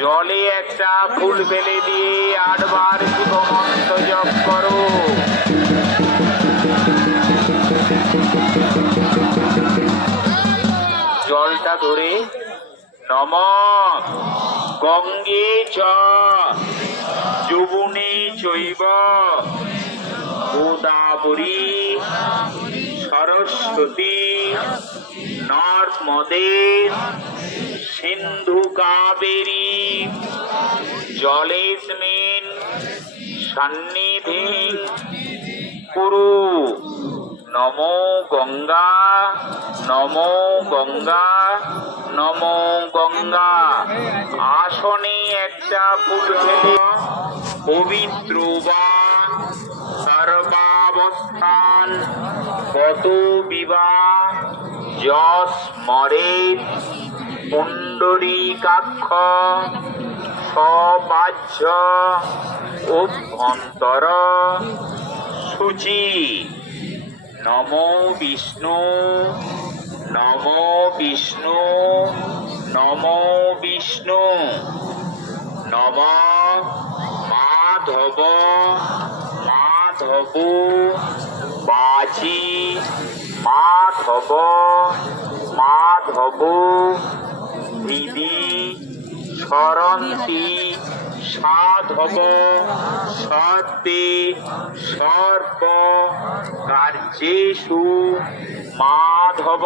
জলে একটা ফুল ফেলে দিয়ে আটবার শিবমন্ত্র জপ করো। জলটা ধরে নম, গঙ্গে চ, যমুনে চৈব, গোদাবরী, সরস্বতী, নর্মদে সিন্ধু কাবেরী। জলেস্মিন সন্নিধি কুরু। নমো গঙ্গা নমো গঙ্গা নমো গঙ্গা। আসনে একটা ফুল পবিত্র বা সর্বাবস্থান। কত বিবাহ যশ মরে পুণ্ডরীকাক্ষ সবাহ্য অভ্যন্তর সূচি, নমো বিষ্ণু নমো বিষ্ণু নমো বিষ্ণু। নম মাধব মাধব, বাজি, মাধব। দিদি শরন্তি সাধব সর্বে সর্ব কার্যেষু মাধব।